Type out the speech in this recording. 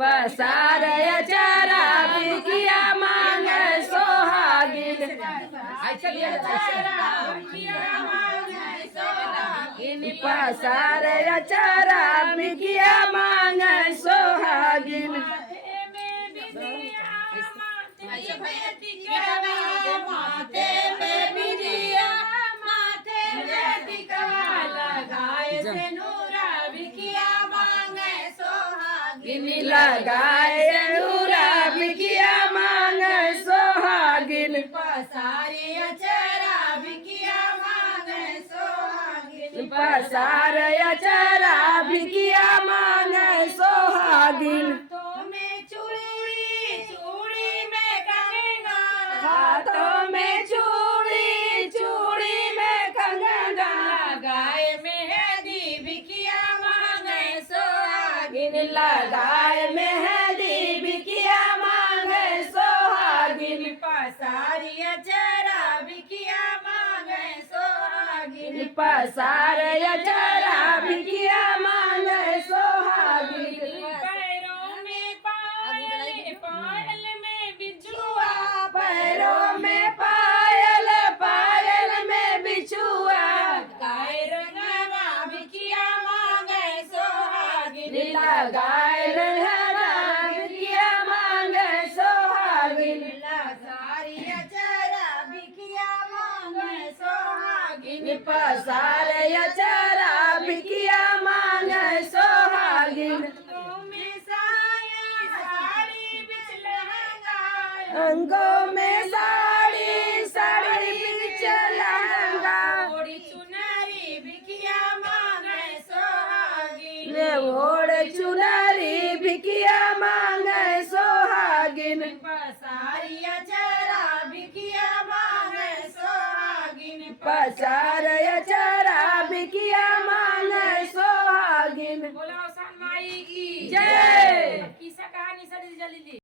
पसार अचारा बिकिया मांग सोहागिन पसार अचारा बिकिया मांग सोहागिन माथे में बिंदिया माथे में टिकवा लगाए से नूरा बिकिया मांगे सोहागिन लगाए नूरा बिकिया मांग सोहागिन पसारे अचरा बिकिया मांगे सोहागिन पसार अचारा बिकिया मांग सोहागिन में चूड़ी चूड़ी में कंगना हाथों में चूड़ी चूड़ी में कंगना लगाए मेहंदी बिकिया मांगे सोहागिन लगाए मेहंदी बिकिया मांगे सोहागिन पसारी अचरा बिकिया मांगे सोहागिन पसार अचारा बिकिया मांगे सोहागिन पैरों में पायल पायल में बिछुआ पैरों में पायल पायल में बिछुआ गाय रंगना बिकिया मांगे सोहागिन लगाए नहरा बिकिया मांगे सोहागिन सारी अचरा बिकिया मांगे सोहागिन पसार अचारा बिकिया मांगे सोहागिन में साया साड़ी बिच लहंगा अंगों में साड़ी साड़ी बिच लहंगा ओढ़ी चुनरी बिकिया मांगे सोहागिन ले ओढ़ चुनरी बिकिया मांगे सोहागिन पसारी अचरा बिकिया मांगे सोहागिन पसार अचारा बिकिया मांगे सोहागिन बोला माई की जय। किस्सा कहानी सड़ी जल्दी